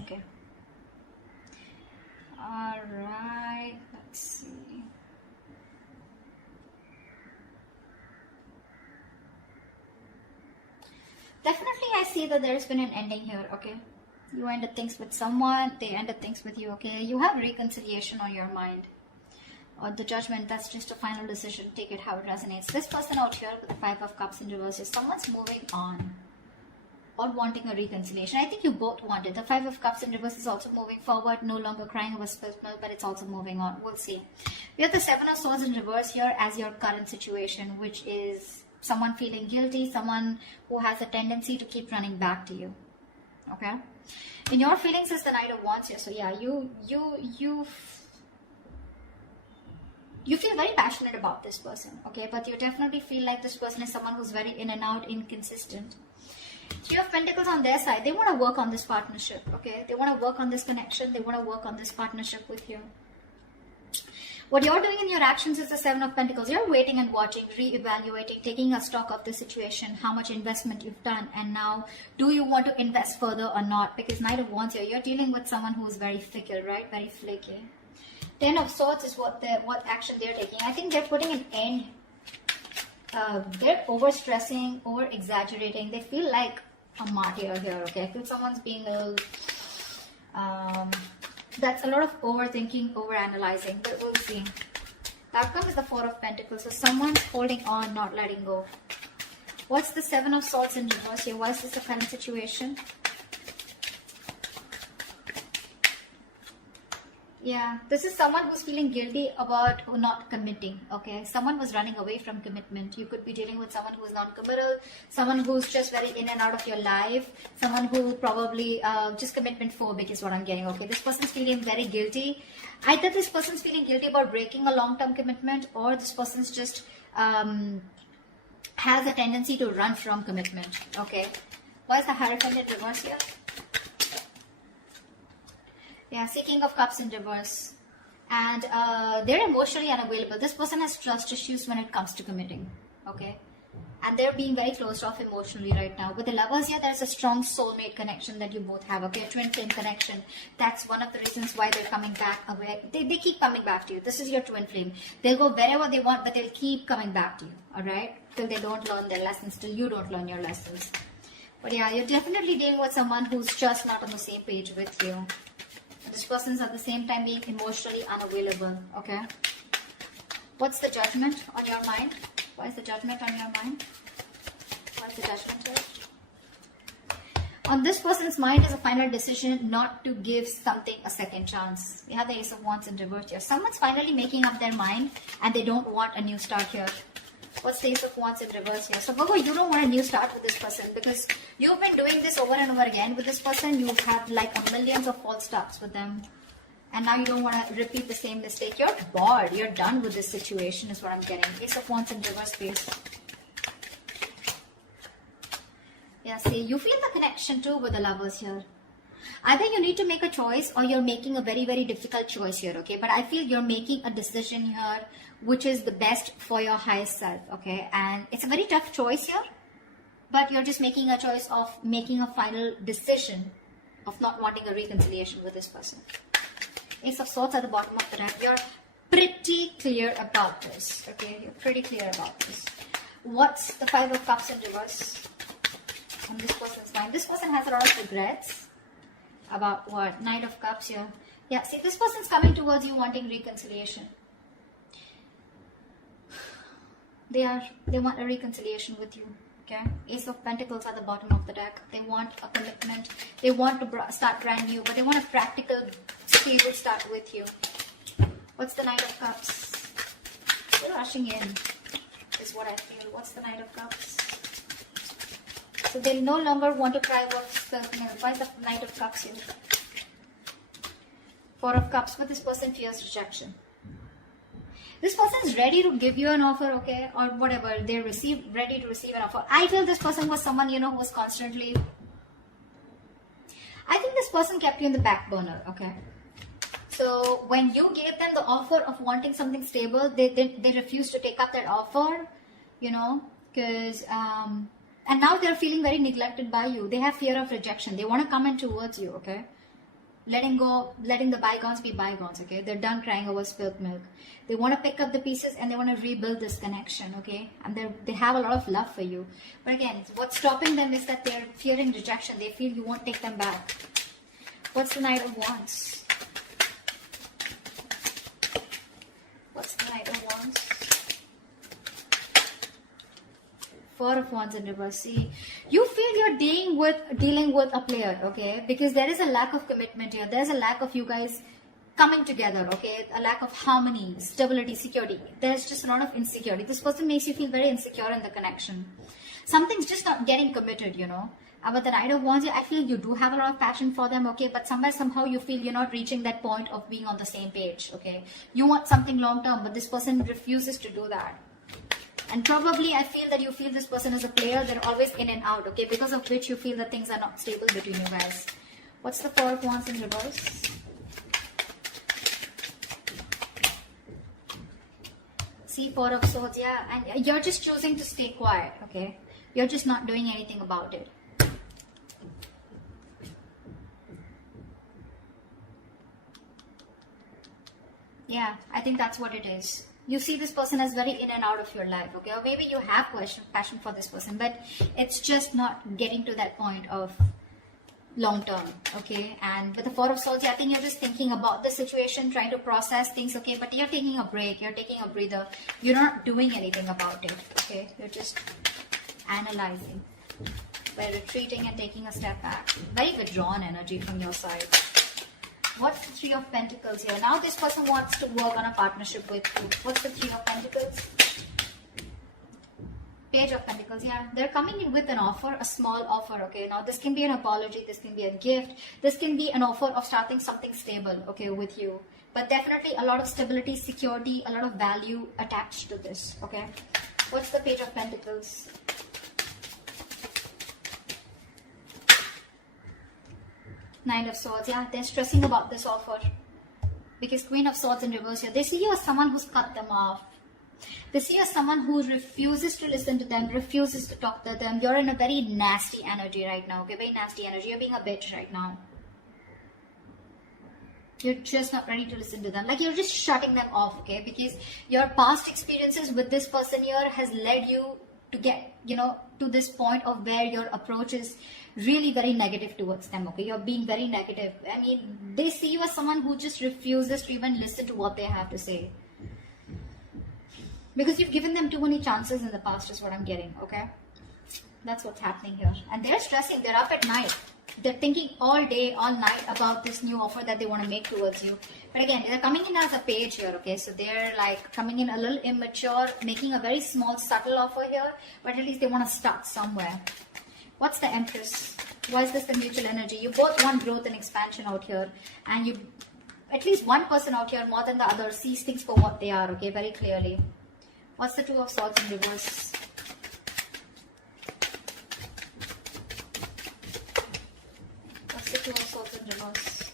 Okay. All right. Let's see. Definitely, I see that there's been an ending here. Okay. You ended things with someone. They ended things with you. Okay. You have reconciliation on your mind. Or the judgment, that's just a final decision. Take it how it resonates. This person out here with the 5 of Cups in reverse is someone's moving on or wanting a reconciliation. I think you both want it. The 5 of Cups in reverse is also moving forward, no longer crying over spilled milk, but it's also moving on. We'll see. We have the 7 of Swords in reverse here as your current situation, which is someone feeling guilty, someone who has a tendency to keep running back to you. Okay? In your feelings is the Knight of Wands here. So yeah, you feel very passionate about this person, okay? But you definitely feel like this person is someone who's very in and out, inconsistent. 3 of Pentacles on their side. They want to work on this partnership, okay? They want to work on this connection. They want to work on this partnership with you. What you're doing in your actions is the 7 of Pentacles. You're waiting and watching, re-evaluating, taking a stock of the situation, how much investment you've done, and now do you want to invest further or not? Because Knight of Wands here, you're dealing with someone who is very fickle, right? Very flaky. 10 of Swords is what action they're taking. I think they're putting an end. They're over-stressing, over-exaggerating. They feel like a martyr here, okay? I feel someone's being a little... that's a lot of overthinking, over-analyzing, but we'll see. The outcome is the 4 of Pentacles. So someone's holding on, not letting go. What's the 7 of Swords in reverse here? Why is this a current situation? Yeah, this is someone who's feeling guilty about not committing, okay? Someone was running away from commitment. You could be dealing with someone who's non-committal, someone who's just very in and out of your life, someone who probably just commitment phobic is what I'm getting, okay? This person's feeling very guilty. Either this person's feeling guilty about breaking a long-term commitment, or this person's just has a tendency to run from commitment, okay? Why is the Hierophant in reverse here? Yeah, Seeking of Cups in reverse. And they're emotionally unavailable. This person has trust issues when it comes to committing. Okay? And they're being very closed off emotionally right now. With the Lovers here, there's a strong soulmate connection that you both have. Okay? A twin flame connection. That's one of the reasons why they're coming back away. They keep coming back to you. This is your twin flame. They'll go wherever they want, but they'll keep coming back to you. Alright? Till they don't learn their lessons. Till you don't learn your lessons. But yeah, you're definitely dealing with someone who's just not on the same page with you. This person's at the same time being emotionally unavailable, okay? What's the Judgment on your mind? Why is the Judgment on your mind? Why is the Judgment here? On this person's mind is a final decision not to give something a second chance. We have the Ace of Wands in reverse here. Someone's finally making up their mind and they don't want a new start here. What's the Ace of Wands in reverse here? So Virgo, you don't want a new start with this person because you've been doing this over and over again with this person. You have like millions of false starts with them. And now you don't want to repeat the same mistake. You're bored. You're done with this situation is what I'm getting. Ace of Wands in reverse, please. Yeah, see, you feel the connection too with the Lovers here. Either you need to make a choice or you're making a very, very difficult choice here, okay? But I feel you're making a decision here which is the best for your highest self, okay? And it's a very tough choice here, but you're just making a choice of making a final decision of not wanting a reconciliation with this person. Ace of Swords at the bottom of the deck. You're pretty clear about this, okay? You're pretty clear about this. What's the 5 of Cups in reverse on this person's mind? This person has a lot of regrets. About what? Knight of Cups here. Yeah, see, this person's coming towards you wanting reconciliation. They want a reconciliation with you. Okay? Ace of Pentacles at the bottom of the deck. They want a commitment. They want to start brand new, but they want a practical, stable start with you. What's the Knight of Cups? They're rushing in, is what I feel. What's the Knight of Cups? So they no longer want to cry about spilled milk. Why is the Knight of Cups here? 4 of Cups, but this person fears rejection. This person is ready to give you an offer, okay, or whatever. They're ready to receive an offer. I feel this person was someone, you know, who was constantly... I think this person kept you in the back burner, okay. So when you gave them the offer of wanting something stable, they refused to take up that offer, you know, because... and now they're feeling very neglected by you. They have fear of rejection. They want to come in towards you, okay. letting the bygones be bygones, okay? They're done crying over spilled milk. They want to pick up the pieces and they want to rebuild this connection, okay? And they have a lot of love for you. But again, what's stopping them is that they're fearing rejection. They feel you won't take them back. What's the Knight of Wands? What's the Knight of Wands? Four of Wands in reverse. See, you feel you're dealing with a player, okay? Because there is a lack of commitment here. There's a lack of you guys coming together, okay? A lack of harmony, stability, security. There's just a lot of insecurity. This person makes you feel very insecure in the connection. Something's just not getting committed, you know. But the Knight of Wands, I feel you do have a lot of passion for them, okay? But somehow you feel you're not reaching that point of being on the same page, okay? You want something long term, but this person refuses to do that. And probably I feel that you feel this person is a player. They're always in and out, okay? Because of which you feel that things are not stable between you guys. What's the Four of Wands in reverse? See, Four of Swords, yeah. And you're just choosing to stay quiet, okay? You're just not doing anything about it. Yeah, I think that's what it is. You see this person as very in and out of your life, okay? Or maybe you have passion for this person, but it's just not getting to that point of long term, okay? And with the Four of Swords, I think you're just thinking about the situation, trying to process things, okay? But you're taking a break, you're taking a breather. You're not doing anything about it, okay? You're just analyzing by retreating and taking a step back. Very withdrawn energy from your side. What's the Three of Pentacles here? Now this person wants to work on a partnership with you. What's the Three of Pentacles? Page of Pentacles, yeah. They're coming in with an offer, a small offer, okay? Now this can be an apology, this can be a gift, this can be an offer of starting something stable, okay, with you. But definitely a lot of stability, security, a lot of value attached to this, okay? What's the Page of Pentacles? Nine of Swords, yeah, they're stressing about this offer. Because Queen of Swords in reverse here, they see you as someone who's cut them off. They see you as someone who refuses to listen to them, refuses to talk to them. You're in a very nasty energy right now, okay, very nasty energy. You're being a bitch right now. You're just not ready to listen to them. Like you're just shutting them off, okay, because your past experiences with this person here has led you to get, you know, to this point of where your approach is really very negative towards them, okay? You're being very negative. I mean, they see you as someone who just refuses to even listen to what they have to say. Because you've given them too many chances in the past is what I'm getting, okay? That's what's happening here. And they're stressing, they're up at night. They're thinking all day, all night about this new offer that they want to make towards you. But again, they're coming in as a page here, okay? So they're like coming in a little immature, making a very small, subtle offer here. But at least they want to start somewhere. What's the Empress? Why is this the mutual energy? You both want growth and expansion out here. And you, at least one person out here more than the other, sees things for what they are, okay? Very clearly. What's the Two of Swords in reverse? What's the Two of Swords in reverse?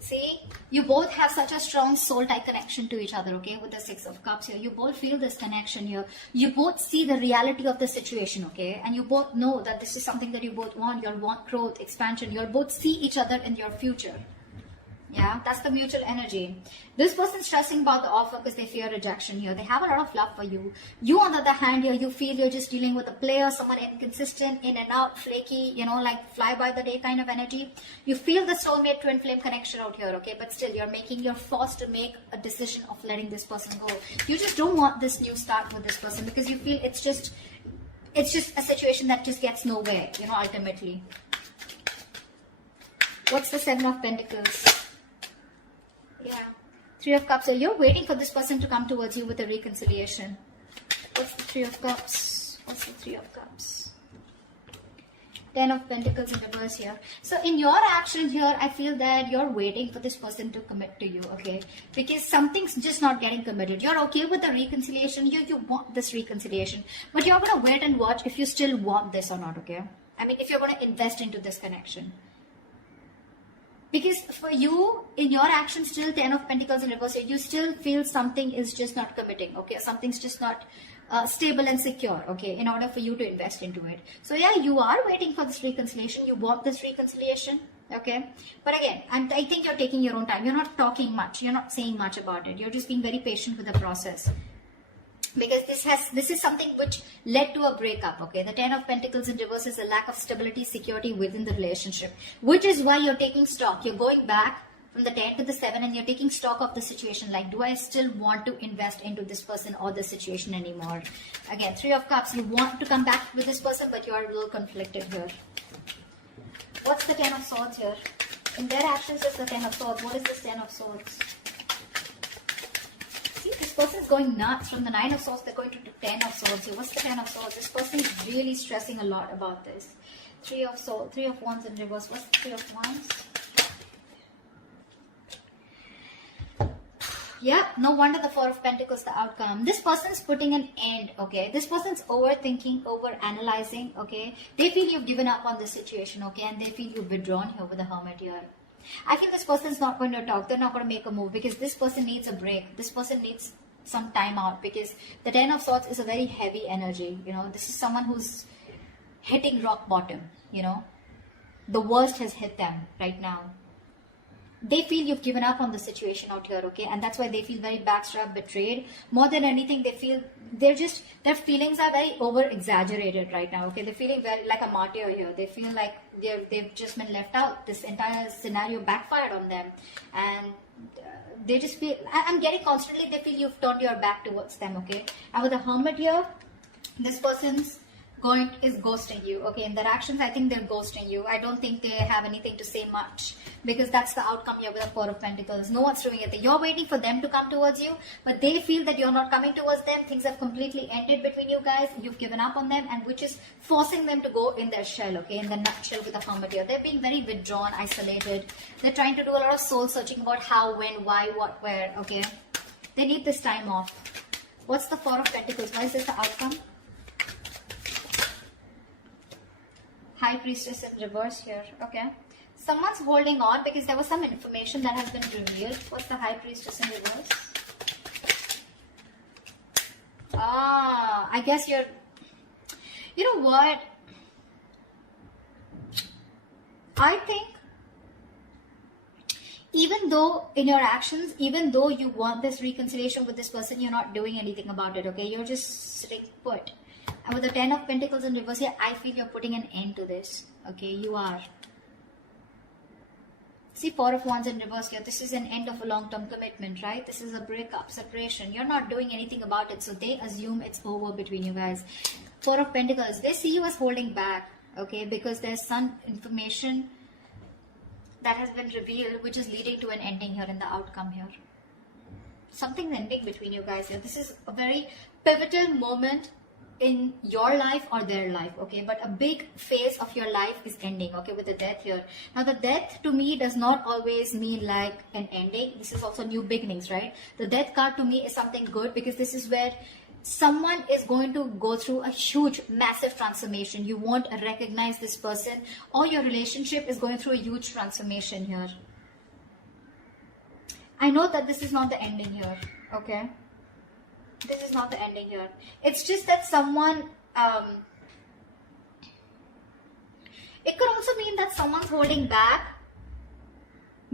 See, you both have such a strong soul-tie connection to each other, okay, with the Six of Cups here. You both feel this connection here. You both see the reality of the situation, okay, and you both know that this is something that you both want. You want growth, expansion. You both see each other in your future. Yeah, that's the mutual energy. This person's stressing about the offer because they fear rejection here. They have a lot of love for you. You, on the other hand, here, you feel you're just dealing with a player, someone inconsistent, in and out, flaky, you know, like fly by the day kind of energy. You feel the soulmate twin flame connection out here, okay? But still, you're forced to make a decision of letting this person go. You just don't want this new start with this person because you feel it's just a situation that just gets nowhere, you know, ultimately. What's the Seven of Pentacles? Yeah, Three of Cups. So you're waiting for this person to come towards you with a reconciliation. What's the Three of Cups? What's the Three of Cups? Ten of Pentacles in reverse here. So in your action here, I feel that you're waiting for this person to commit to you, okay? Because something's just not getting committed. You're okay with the reconciliation. You want this reconciliation. But you're going to wait and watch if you still want this or not, okay? I mean, if you're going to invest into this connection. Because for you, in your action, still 10 of Pentacles in reverse, you still feel something is just not committing, okay? Something's just not stable and secure, okay, in order for you to invest into it. So yeah, you are waiting for this reconciliation. You want this reconciliation, okay? But again, I think you're taking your own time. You're not talking much. You're not saying much about it. You're just being very patient with the process. Because this is something which led to a breakup, okay? The 10 of Pentacles in reverse is a lack of stability, security within the relationship, which is why you're taking stock. You're going back from the 10 to the 7 and you're taking stock of the situation. Like, do I still want to invest into this person or the situation anymore? Again, 3 of Cups, you want to come back with this person, but you are a little conflicted here. What's the 10 of Swords here? In their actions is the 10 of Swords. What is this 10 of Swords? See, this person is going nuts. From the 9 of Swords, they're going to the 10 of Swords. So what's the 10 of Swords? This person is really stressing a lot about this. 3 of Swords, 3 of Wands in reverse. What's the 3 of Wands? Yeah, no wonder the 4 of Pentacles, the outcome. This person's putting an end, okay? This person's overthinking, overanalyzing, okay? They feel you've given up on the situation, okay? And they feel you've withdrawn here with the Hermit here. I feel this person's not going to talk. They're not going to make a move because this person needs a break. This person needs some time out because the 10 of Swords is a very heavy energy, you know? This is someone who's hitting rock bottom, you know? The worst has hit them right now. They feel you've given up on the situation out here, okay? And that's why they feel very backstabbed, betrayed. More than anything, they feel their feelings are very over-exaggerated right now, okay? They're feeling very like a martyr here. They feel like they've just been left out. This entire scenario backfired on them. And they just feel, I'm getting constantly, they feel you've turned your back towards them, okay? And with the Hermit here, this person's is ghosting you, okay? In their actions, I think they're ghosting you. I don't think they have anything to say much because that's the outcome here with the 4 of Pentacles. No one's doing it. You're waiting for them to come towards you, but they feel that you're not coming towards them. Things have completely ended between you guys. You've given up on them, and which is forcing them to go in their shell, okay? In the nutshell with the Hermit here. They're being very withdrawn, isolated. They're trying to do a lot of soul searching about how, when, why, what, where, okay? They need this time off. What's the 4 of Pentacles? Why is this the outcome? High Priestess in reverse here, okay? Someone's holding on because there was some information that has been revealed. What's the High Priestess in reverse? I guess you're... You know what? I think even though in your actions, even though you want this reconciliation with this person, you're not doing anything about it, okay? You're just sitting put. And with the 10 of Pentacles in reverse here, I feel you're putting an end to this. Okay, you are. See, 4 of Wands in reverse here. This is an end of a long-term commitment, right? This is a breakup, separation. You're not doing anything about it, so they assume it's over between you guys. 4 of Pentacles, they see you as holding back, okay? Because there's some information that has been revealed, which is leading to an ending here in the outcome here. Something's ending between you guys here. This is a very pivotal moment in your life or their life, okay? But a big phase of your life is ending, okay, with the Death here. Now, the Death to me does not always mean like an ending. This is also new beginnings, right? The Death card to me is something good because this is where someone is going to go through a huge, massive transformation. You won't recognize this person, or your relationship is going through a huge transformation here. I know that this is not the ending here, okay? This is not the ending here. It's just that someone, it could also mean that someone's holding back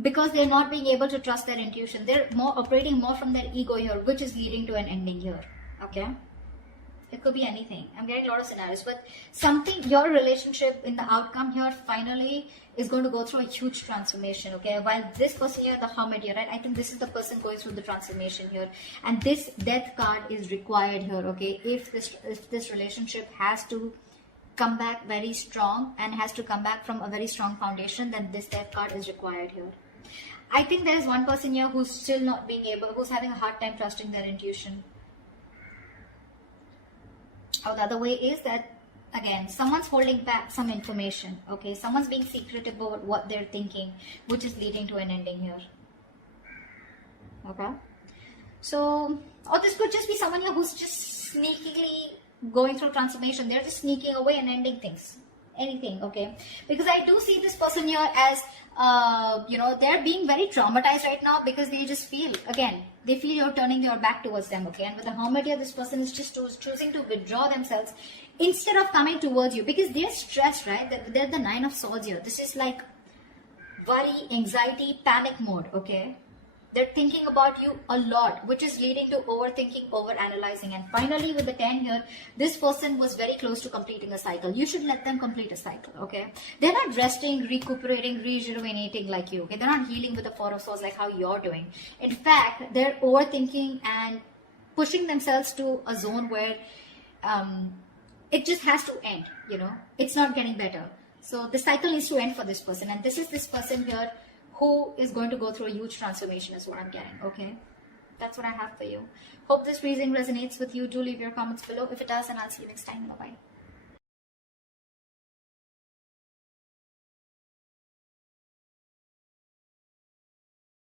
because they're not being able to trust their intuition. They're operating more from their ego here, which is leading to an ending here, okay? It could be anything. I'm getting a lot of scenarios, but something, your relationship in the outcome here finally is going to go through a huge transformation, okay? While this person here, the Hermit here, right? I think this is the person going through the transformation here. And this Death card is required here, okay? If this relationship has to come back very strong and has to come back from a very strong foundation, then this Death card is required here. I think there is one person here who's still not being able, who's having a hard time trusting their intuition. Or the other way is that, again, someone's holding back some information, okay? Someone's being secretive about what they're thinking, which is leading to an ending here, okay? So, or this could just be someone here who's just sneakily going through transformation. They're just sneaking away and ending things. anything, okay? Because I do see this person here as, they're being very traumatized right now because they just feel, again, they feel you're turning your back towards them, okay? And with the Hermit here, this person is just choosing to withdraw themselves instead of coming towards you because they're stressed, right? They're the Nine of Swords here. This is like worry, anxiety, panic mode, okay? They're thinking about you a lot, which is leading to overthinking, overanalyzing. And finally, with the 10 here, this person was very close to completing a cycle. You should let them complete a cycle, okay? They're not resting, recuperating, rejuvenating like you, okay? They're not healing with the Four of Swords like how you're doing. In fact, they're overthinking and pushing themselves to a zone where it just has to end, It's not getting better. So the cycle needs to end for this person. And this is this person here who is going to go through a huge transformation is what I'm getting, okay? That's what I have for you. Hope this reading resonates with you. Do leave your comments below. If it does, then I'll see you next time. Bye-bye.